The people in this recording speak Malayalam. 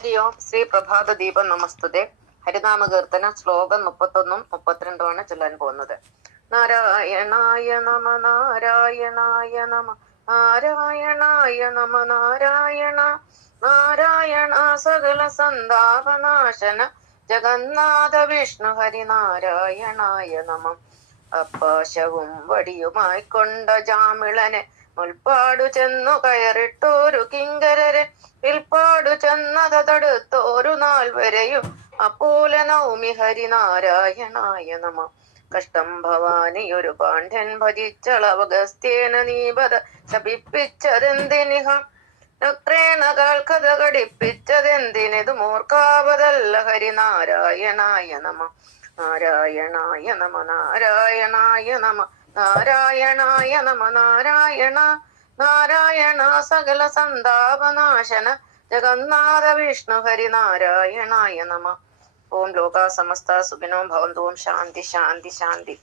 ഹരി ഓം. ശ്രീ പ്രഭാത ദീപം നമസ്തുതേ. ഹരിനാമ കീർത്തന ശ്ലോകം 31 32 ചൊല്ലാൻ പോകുന്നത്. നാരായണായ നമ നാരായണായ നമ നാരായണായ നമ നാരായണ നാരായണ സകല സന്താപനാശന ജഗന്നാഥ വിഷ്ണു ഹരിനാരായണായ നമ. അപ്പാശവും വടിയുമായി കൊണ്ട ജാമിളനെ മുൽപ്പാടു ചെന്നു കയറിട്ടോരു കിങ്കരരെ വിൽപ്പാടു ചെന്നത് തടുത്തോരു നാൾ വരെയും അപ്പോല നൗമി ഹരിനാരായണായ നമ. കഷ്ടം ഭവാനിയൊരു പാണ്ഡ്യൻ ഭജിച്ചളവഗസ്ത്യേന നീപത ശപിപ്പിച്ചതെന്തിനിഹ നക്രേണകാൽ കഥ കടിപ്പിച്ചതെന്തിനിതു മൂർക്കാവതല്ല ഹരിനാരായണായ നമ നാരായണായ നമ നാരായണായ നമ നാരായണായ നമ നാരായണ നാരായണ സകല സന്താപനാശന ജഗന്നാഥ വിഷ്ണു ഹരിനാരായണായ നമ. ഓം ലോകാ സമസ്ത സുഖിനോ ഭവന്തു. ഓം ശാന്തി ശാന്തി ശാന്തി.